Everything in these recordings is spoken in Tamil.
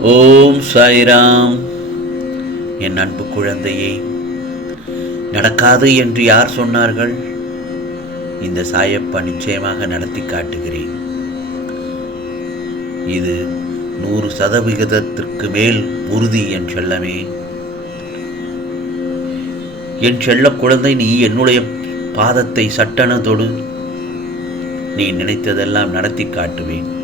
ஓம் சாய்ராம். என் அன்பு குழந்தையே நடக்காது என்று யார் சொன்னார்கள்? இந்த சாயப்பா நிச்சயமாக நடத்தி காட்டுகிறேன். இது நூறு சதவிகிதத்திற்கு மேல் உறுதி என் செல்லமே. என் செல்ல குழந்தை நீ என்னுடைய பாதத்தை சட்டென தொடு. நீ நினைத்ததெல்லாம் நடத்தி காட்டுவேன்.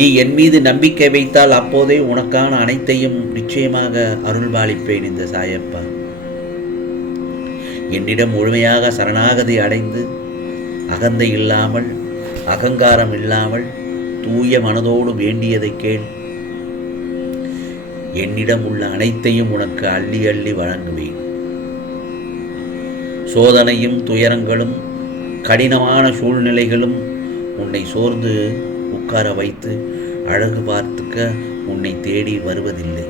நீ என் மீது நம்பிக்கை வைத்தால் அப்போதே உனக்கான அனைத்தையும் நிச்சயமாக அருள்பாலிப்பேன் இந்த சாயப்பா. என்னிடம் முழுமையாக சரணாகதி அடைந்து அகந்தை இல்லாமல் அகங்காரம் இல்லாமல் தூய மனதோடு வேண்டியதை கேள். என்னிடம் உள்ள அனைத்தையும் உனக்கு அள்ளி அள்ளி வழங்குவேன். சோதனையும் துயரங்களும் கடினமான சூழ்நிலைகளும் உன்னை சோர்ந்து உட்கார வைத்து அழகு பார்த்துக்க உன்னை தேடி வருவதில்லை.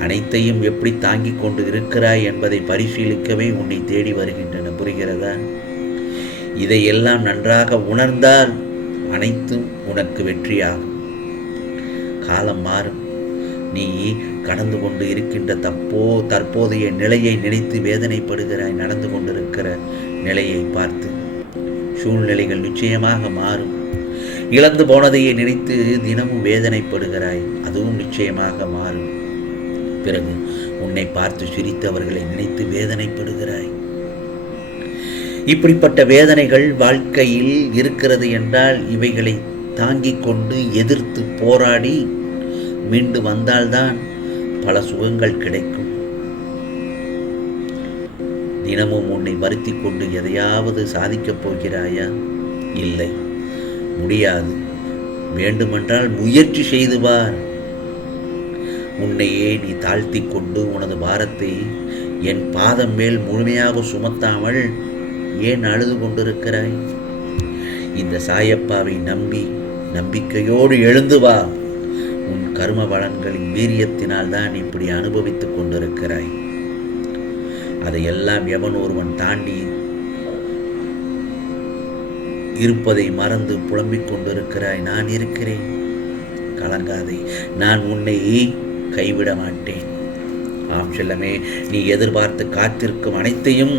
அனைத்தையும் எப்படி தாங்கிக் கொண்டு இருக்கிறாய் என்பதை பரிசீலிக்கவே உன்னை தேடி வருகின்றன. புரிகிறதா? இதையெல்லாம் நன்றாக உணர்ந்தால் அனைத்தும் உனக்கு வெற்றியாகும். காலம் மாறும். நீ கடந்து கொண்டு இருக்கின்ற தப்போ தற்போதைய நிலையை நினைத்து வேதனைப்படுகிறாய். நடந்து கொண்டிருக்கிற நிலையை பார்த்து சூழ்நிலைகள் நிச்சயமாக மாறும். இழந்து போனதையே நினைத்து தினமும் வேதனைப்படுகிறாய். அதுவும் நிச்சயமாக மாறும். பிறகு உன்னை பார்த்து சிரித்தவர்களை நினைத்து வேதனைப்படுகிறாய். இப்படிப்பட்ட வேதனைகள் வாழ்க்கையில் இருக்கிறது என்றால் இவைகளை தாங்கிக் கொண்டு எதிர்த்து போராடி மீண்டு வந்தால்தான் பல சுகங்கள் கிடைக்கும். தினமும் உன்னை வருத்தி கொண்டு எதையாவது சாதிக்கப் போகிறாயா? இல்லை. முடியாது. வேண்டுமென்றால் முயற்சி செய்து பார். உன்னையே நீ தாழ்த்தி கொண்டு உனது பாரத்தை என் பாதம் மேல் முழுமையாக சுமத்தாமல் ஏன் அழுது கொண்டிருக்கிறாய்? இந்த சாயப்பாவை நம்பி நம்பிக்கையோடு எழுந்து வா. உன் கர்ம பலன்களின் வீரியத்தினால் தான் இப்படி அனுபவித்துக் கொண்டிருக்கிறாய். அதையெல்லாம் எவன் ஒருவன் தாண்டி இருப்பதை மறந்து புலம்பிக் கொண்டிருக்கிறாய் நான் இருக்கிறேன். கலங்காதே நான் உன்னை கைவிட மாட்டேன். ஆம் செல்லமே நீ எதிர்பார்த்து காத்திருக்கும் அனைத்தையும்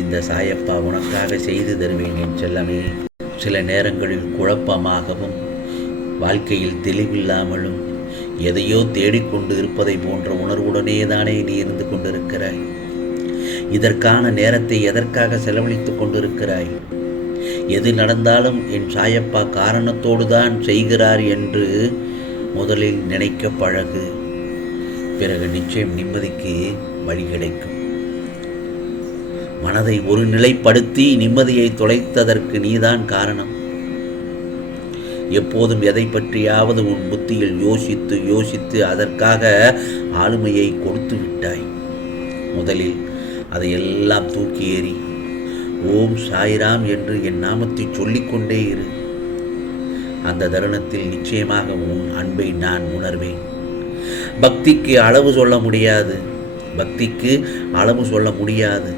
இந்த சாயப்பா உனக்காக செய்து தருவேன் என் செல்லமே. சில நேரங்களில் குழப்பமாகவும் வாழ்க்கையில் தெளிவில்லாமலும் எதையோ தேடிக்கொண்டு இருப்பதை போன்ற உணர்வுடனே தானே நீ இருந்து கொண்டிருக்கிறாய். இதற்கான நேரத்தை எதற்காக செலவழித்துக் கொண்டிருக்கிறாய்? எது நடந்தாலும் என் சாயப்பா காரணத்தோடு தான் செய்கிறார் என்று முதலில் நினைக்க பழகு. பிறகு நிச்சயம் நிம்மதிக்கு வழி கிடைக்கும். மனதை ஒரு நிலைப்படுத்தி நிம்மதியை தொலைத்ததற்கு நீதான் காரணம். எப்போதும் எதை பற்றியாவது உன் புத்தியில் யோசித்து யோசித்து அதற்காக ஆளுமையை கொடுத்து விட்டாய். முதலில் அதையெல்லாம் தூக்கி ஏறி ஓம் சாய்ராம் என்று என் நாமத்தை சொல்லிக்கொண்டே இரு. அந்த தருணத்தில் நிச்சயமாக உன் அன்பை நான் உணர்வேன். பக்திக்கு அளவு சொல்ல முடியாது. பக்திக்கு அளவு சொல்ல முடியாது.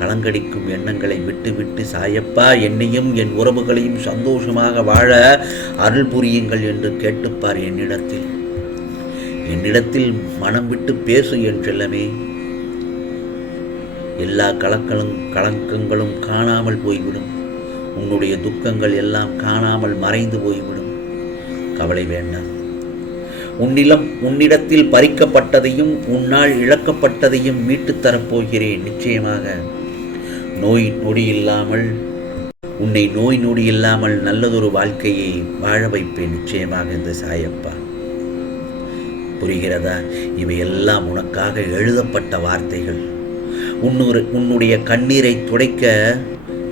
கலங்கடிக்கும் எண்ணங்களை விட்டுவிட்டு சாயப்பா என்னையும் என் உறவுகளையும் சந்தோஷமாக வாழ அருள் புரியுங்கள் என்று கேட்டுப்பார் என்னிடத்தில். என்னிடத்தில் மனம் விட்டு பேசு என் செல்லமே. எல்லா கலக்களும் கலக்கங்களும் காணாமல் போய்விடும். உன்னுடைய துக்கங்கள் எல்லாம் காணாமல் மறைந்து போய்விடும். கவலை வேண்டாம். உன்னிலம் உன்னிடத்தில் பறிக்கப்பட்டதையும் உன்னால் இழக்கப்பட்டதையும் மீட்டுத் தரப்போகிறேன் நிச்சயமாக. நோய் நொடி இல்லாமல் உன்னை நோய் நொடி இல்லாமல் நல்லதொரு வாழ்க்கையை வாழ வைப்பேன் நிச்சயமாக இந்த சாயப்பா. புரிகிறதா? இவையெல்லாம் உனக்காக எழுதப்பட்ட வார்த்தைகள். உன்னொரு உன்னுடைய கண்ணீரை துடைக்க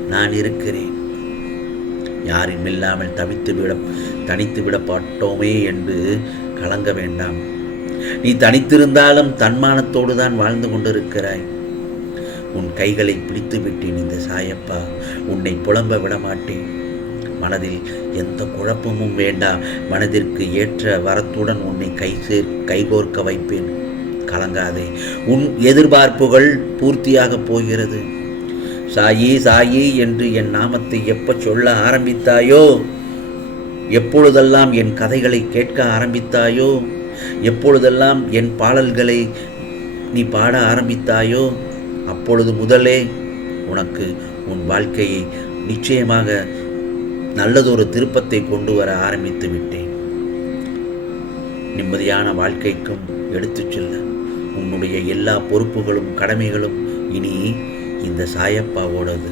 நான் இருக்கிறேன். யாரும் இல்லாமல் தவித்து விட தனித்து விடப்பட்டோமே என்று கலங்க வேண்டாம். நீ தனித்திருந்தாலும் தன்மானத்தோடு தான் வாழ்ந்து கொண்டிருக்கிறாய். உன் கைகளை பிடித்து விட்டேன் இந்த சாயப்பா. உன்னை புலம்ப விடமாட்டேன் மனதில் எந்த குழப்பமும் வேண்டாம். மனதிற்கு ஏற்ற வரத்துடன் உன்னை கை சேர் கைகோர்க்க வைப்பேன். கலங்காதே. உன் எதிர்பார்ப்புகள் பூர்த்தியாக போகிறது. சாயி சாயி என்று என் நாமத்தை எப்ப சொல்ல ஆரம்பித்தாயோ? எப்பொழுதெல்லாம் என் கதைகளை கேட்க ஆரம்பித்தாயோ? எப்பொழுதெல்லாம் என் பாடல்களை நீ பாட ஆரம்பித்தாயோ? அப்பொழுது முதலே உனக்கு உன் வாழ்க்கையை நிச்சயமாக நல்லதொரு திருப்பத்தை கொண்டு வர ஆரம்பித்து விட்டேன். நிம்மதியான வாழ்க்கைக்கும் எடுத்துச் செல்ல. உன்னுடைய எல்லா பொறுப்புகளும் கடமைகளும் இனி இந்த சாயப்பாவோடது.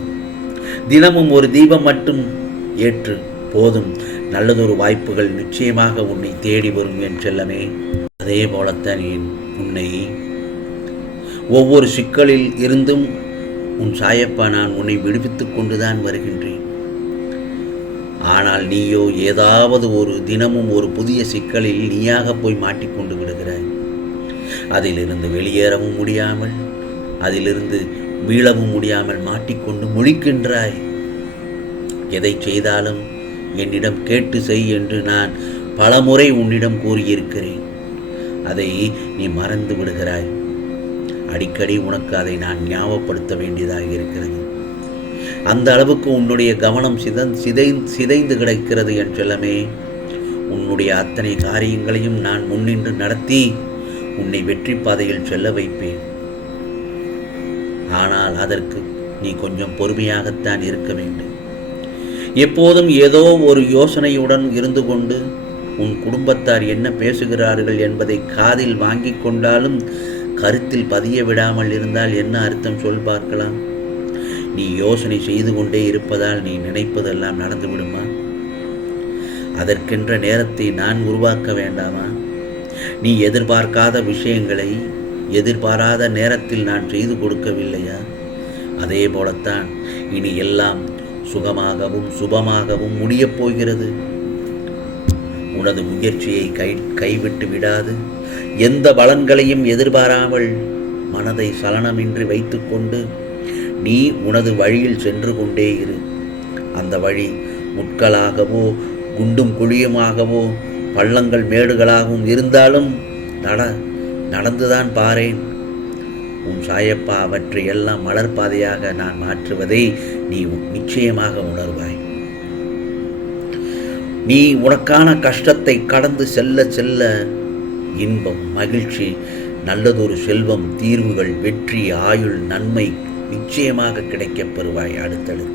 தினமும் ஒரு தீபம் மட்டும் ஏற்று போதும். நல்லதொரு வாய்ப்புகள் நிச்சயமாக உன்னை தேடி வரும் என் செல்லமே. அதே போலத்தான் என் உன்னை. ஒவ்வொரு சிக்கலில் இருந்தும் உன் சாயப்பா நான் உன்னை விடுவித்துக் கொண்டுதான் வருகின்றேன். ஆனால் நீயோ ஏதாவது ஒரு தினமும் ஒரு புதிய சிக்கலில் நீயாக போய் மாட்டிக்கொண்டு விடுகிறாய். அதிலிருந்து வெளியேறவும் முடியாமல் அதிலிருந்து மீளவும் முடியாமல் மாட்டிக்கொண்டு முழிக்கின்றாய். எதை செய்தாலும் என்னிடம் கேட்டு செய் என்று நான் பலமுறை உன்னிடம் கூறியிருக்கிறேன். அதை நீ மறந்து விடுகிறாய். அடிக்கடி உனக்கு அதை நான் ஞாபகப்படுத்த வேண்டியதாக இருக்கிறது. அந்த அளவுக்கு உன்னுடைய கவனம் சிதன் சிதை சிதைந்து கிடக்கிறது என் செல்லமே. உன்னுடைய அத்தனை காரியங்களையும் நான் முன்னின்று நடத்தி உன்னை வெற்றி பாதையில் செல்ல வைப்பேன். ஆனால் அதற்கு நீ கொஞ்சம் பொறுமையாகத்தான் இருக்க வேண்டும். எப்போதும் ஏதோ ஒரு யோசனையுடன் இருந்து கொண்டு உன் குடும்பத்தார் என்ன பேசுகிறார்கள் என்பதை காதில் வாங்கி கொண்டாலும் கருத்தில் பதிய விடாமல் இருந்தால் என்ன அர்த்தம் சொல் பார்க்கலாம். நீ யோசனை செய்து கொண்டே இருப்பதால் நீ நினைப்பதெல்லாம் நடந்துவிடுமா? அதற்கென்ற நேரத்தை நான் உருவாக்க வேண்டாமா? நீ எதிர்பார்க்காத விஷயங்களை எதிர்பாராத நேரத்தில் நான் செய்து கொடுக்கவில்லையா? அதே போலத்தான் இனி எல்லாம் சுகமாகவும் சுபமாகவும் முடியப் போகிறது. உனது முயற்சியை கை கைவிட்டு விடாது. எந்த பலன்களையும் எதிர்பாராமல் மனதை சலனமின்றி வைத்துக்கொண்டு நீ உனது வழியில் சென்று கொண்டே இரு. அந்த வழி முட்களாகவோ குண்டும் குழியுமாகவோ பள்ளங்கள் மேடுகளாகவும் இருந்தாலும் நட நடந்துதான் பாரேன். உன் சாயப்பா அவற்றை எல்லாம் மலர்பாதையாக நான் மாற்றுவதை நீ நிச்சயமாக உணர்வாய். நீ உனக்கான கஷ்டத்தை கடந்து செல்ல செல்ல இன்பம் மகிழ்ச்சி நல்லதொரு செல்வம் தீர்வுகள் வெற்றி ஆயுள் நன்மை நிச்சயமாக கிடைக்கப் பெறுவாய் அடுத்தடுத்து.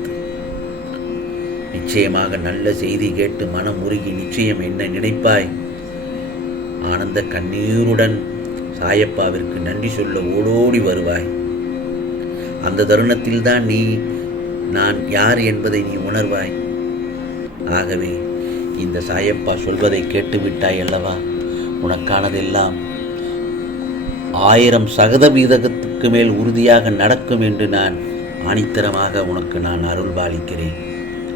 நிச்சயமாக நல்ல செய்தி கேட்டு மனம் உருகி நிச்சயம் என்ன நினைப்பாய்? ஆனந்த கண்ணீருடன் சாயப்பாவிற்கு நன்றி சொல்ல ஓடோடி வருவாய். அந்த தருணத்தில்தான் நீ நான் யார் என்பதை நீ உணர்வாய். ஆகவே இந்த சாயப்பா சொல்வதை கேட்டுவிட்டாய் அல்லவா? உனக்கானதெல்லாம் ஆயிரம் சதவீதத்துக்கு மேல் உறுதியாக நடக்கும் என்று நான் ஆணித்தரமாக உனக்கு நான் அருள் பாலிக்கிறேன்